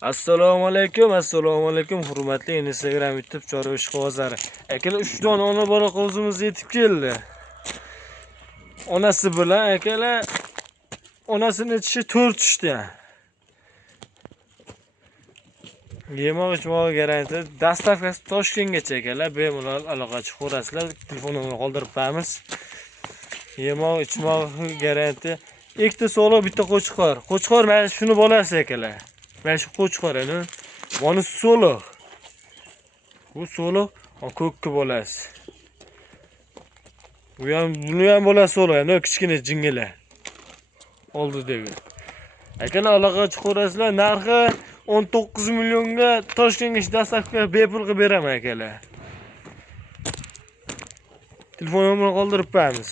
Assalomu alaykum, hurmatli Instagram, YouTube chorva ishqibozlari. Akalar 3 dona ona bola qozimiz yetib keldi. Onasi bilan akalar onasini tishi 4 tishda. Yemoq-ichmoq garanti, dastavkasi Toshkentgacha akalar, bemalol aloqachi ko'rasizlar, telefonimni qoldirib qo'yamiz. Yemoq-ichmoq garanti. Ikkita solo, bitta qo'chqor. Qo'chqor mana shuni bolasi akalar. Mana shu qo'chqor ana. Buni solo. Bu solo ko'kki bolasi. Buni ham bolasi solo, ana kichkina jingila. Oldidagi. Akalar aloqachi ko'rasizlar, narxi 19 millionga Toshkentga dastavka bepul qilib beraman akalar. Telefonimni qoldirib qo'yamiz.